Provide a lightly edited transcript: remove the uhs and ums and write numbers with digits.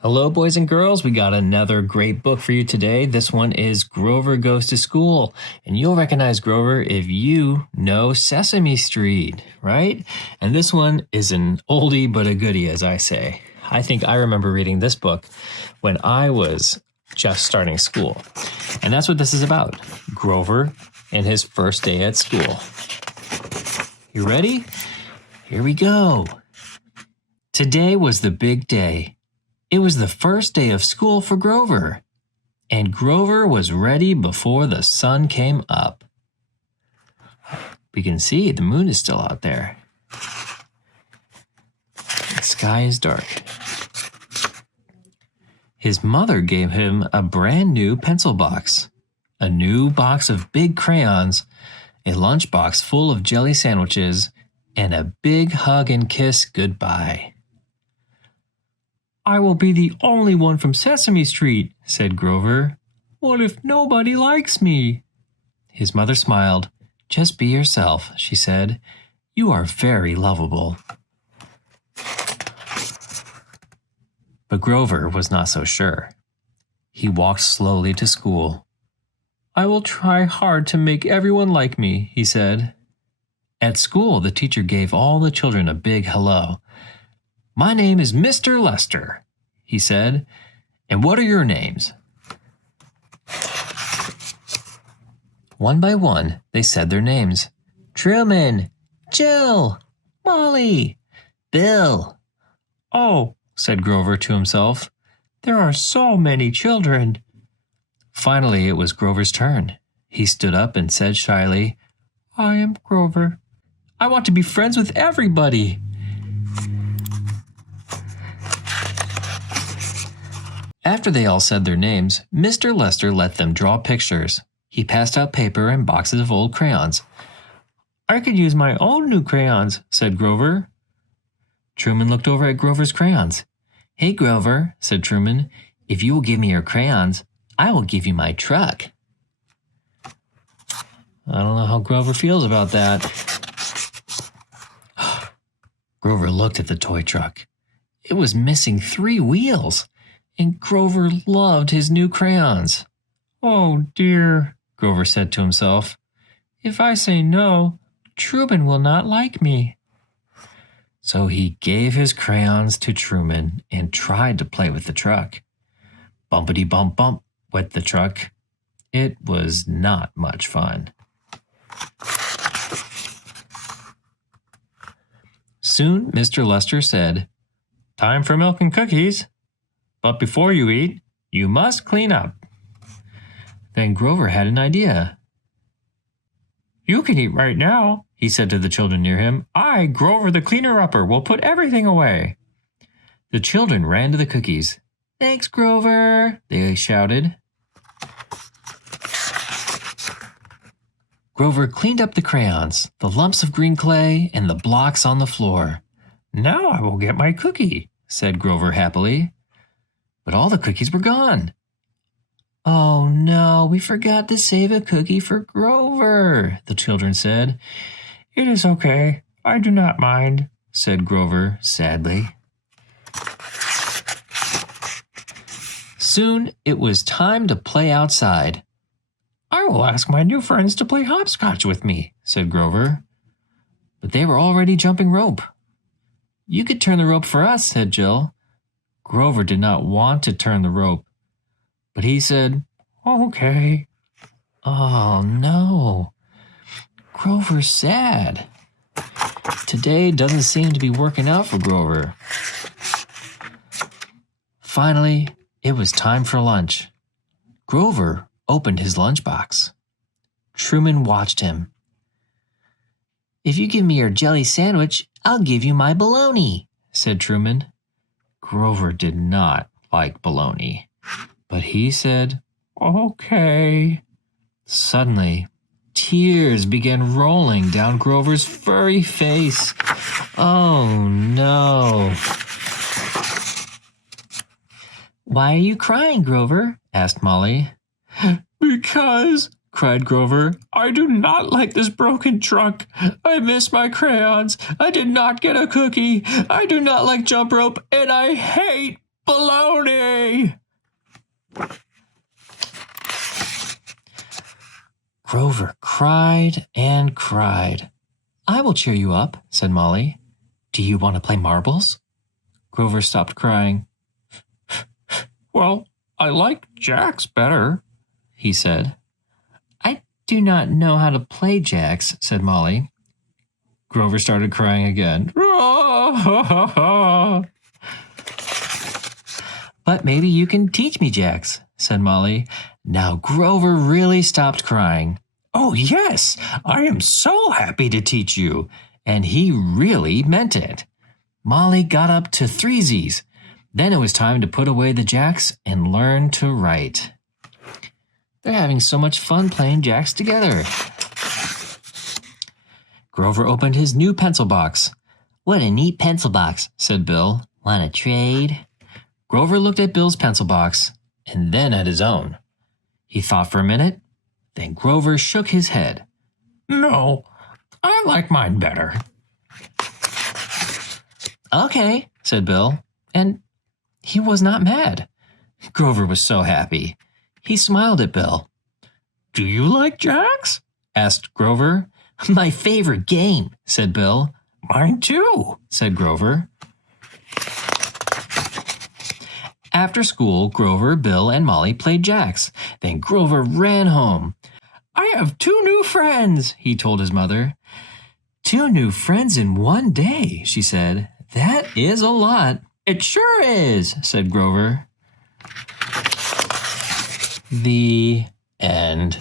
Hello, boys and girls. We got another great book for you today. This one is Grover Goes to School. And you'll recognize Grover if you know Sesame Street, right? And this one is an oldie but a goodie, as I say. I think I remember reading this book when I was just starting school. And that's what this is about. Grover and his first day at school. You ready? Here we go. Today was the big day. It was the first day of school for Grover, and Grover was ready before the sun came up. We can see the moon is still out there. The sky is dark. His mother gave him a brand new pencil box, a new box of big crayons, a lunchbox full of jelly sandwiches, and a big hug and kiss goodbye. "I will be the only one from Sesame Street," said Grover. "What if nobody likes me?" His mother smiled. "Just be yourself," she said. "You are very lovable." But Grover was not so sure. He walked slowly to school. "I will try hard to make everyone like me," he said. At school, the teacher gave all the children a big hello. "My name is Mr. Lester," he said. "And what are your names?" One by one, they said their names. "Truman, Jill, Molly, Bill." "Oh," said Grover to himself, "there are so many children." Finally, it was Grover's turn. He stood up and said shyly, "I am Grover. I want to be friends with everybody." After they all said their names, Mr. Lester let them draw pictures. He passed out paper and boxes of old crayons. "I could use my own new crayons," said Grover. Truman looked over at Grover's crayons. "Hey, Grover," said Truman, "if you will give me your crayons, I will give you my truck." I don't know how Grover feels about that. Grover looked at the toy truck. It was missing 3 wheels. And Grover loved his new crayons. "Oh dear," Grover said to himself. "If I say no, Truman will not like me." So he gave his crayons to Truman and tried to play with the truck. Bumpity bump bump went the truck. It was not much fun. Soon Mr. Lester said, "Time for milk and cookies. But before you eat, you must clean up." Then Grover had an idea. "You can eat right now," he said to the children near him. "I, Grover the cleaner-upper, will put everything away." The children ran to the cookies. "Thanks, Grover," they shouted. Grover cleaned up the crayons, the lumps of green clay, and the blocks on the floor. "Now I will get my cookie," said Grover happily. But all the cookies were gone. "Oh no, we forgot to save a cookie for Grover," the children said. "It is okay. I do not mind," said Grover sadly. Soon it was time to play outside. "I will ask my new friends to play hopscotch with me," said Grover. But they were already jumping rope. "You could turn the rope for us," said Jill. Grover did not want to turn the rope, but he said, "Okay." Oh no, Grover's sad. Today doesn't seem to be working out for Grover. Finally, it was time for lunch. Grover opened his lunchbox. Truman watched him. "If you give me your jelly sandwich, I'll give you my bologna," said Truman. Grover did not like bologna, but he said, "Okay." Suddenly, tears began rolling down Grover's furry face. Oh no. "Why are you crying, Grover?" asked Molly. "Because," cried Grover, "I do not like this broken truck. I miss my crayons. I did not get a cookie. I do not like jump rope, and I hate bologna." Grover cried and cried. I will cheer you up, said Molly. Do you want to play marbles? Grover stopped crying. Well, I like jacks better, he said. I do not know how to play jacks, said Molly. Grover started crying again. But maybe you can teach me jacks, said Molly. Now Grover really stopped crying. Oh, yes, I am so happy to teach you. And he really meant it. Molly got up to threesies. Then it was time to put away the jacks and learn to write. They're having so much fun playing jacks together. Grover opened his new pencil box. What a neat pencil box, said Bill. Want to trade? Grover looked at Bill's pencil box and then at his own. He thought for a minute. Then Grover shook his head. No, I like mine better. Okay, said Bill, and he was not mad. Grover was so happy. He smiled at Bill. Do you like jacks? Asked Grover. My favorite game, said Bill. Mine too, said Grover. After school, Grover, Bill, and Molly played jacks. Then Grover ran home. I have 2 new friends, he told his mother. 2 new friends in one day, she said. That is a lot. It sure is, said Grover. The end.